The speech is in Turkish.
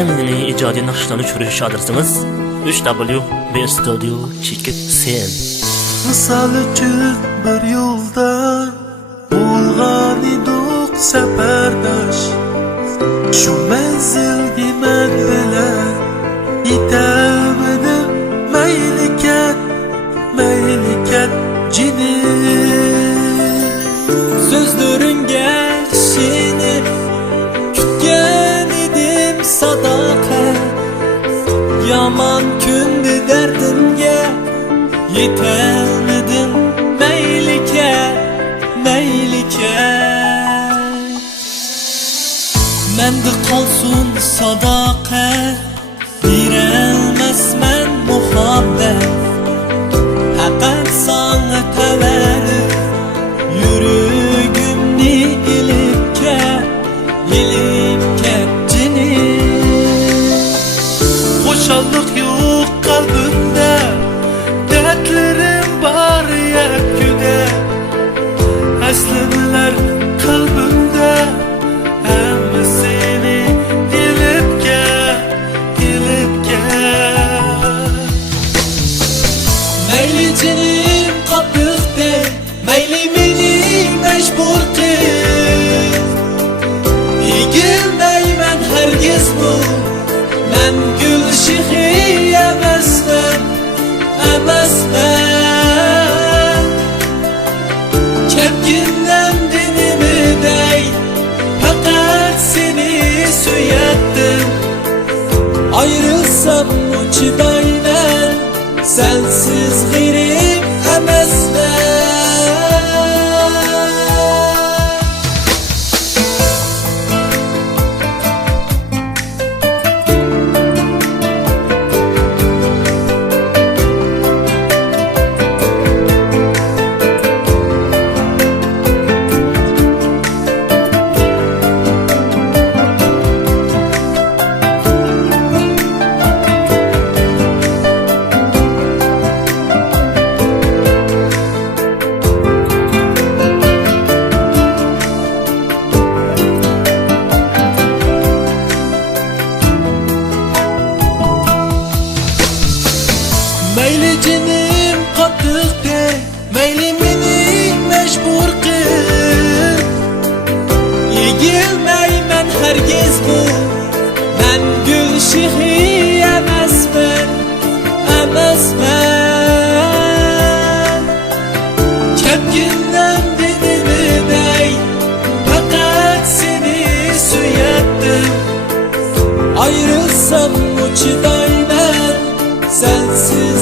Emdini icadi nakşlarını çürüyüş adresimiz 3W-Studio-Sen. Misal üçün bir yolda bo'lgan edik safardosh. Shu manzilga men bilan yetolmadim. Mayli kat jinim. Sözleringe şirinip kütken edim sadakat. Yaman kündü derdimge yetemedim. Meylike Mende kalsın sadakat, birelmezmen muhabbet. Hakikat sana teverir yüreğimni ilip cinim. Hoşallık yok kalbimde, dertlerim var yaküde. Eslemler kalbimde, hem seni ilip gel. Meyli cinim kapıkte, meyli beni mecbur kıl. Yigilmeymen hergiz bu, men gül şihi emesmen. Kepkinden dinimi dey, fakat seni söyettim. Ayrılsam uçidaymen, sensiz girip emesmen. Meyli cinim katık de, meyli beni mecbur kıl. Yigilmeymen hergiz bu, men gül şihi emesmen. Kepkinden dinimi dey, fakat seni söyettim. Ayrılsam uçidaymen, sensiz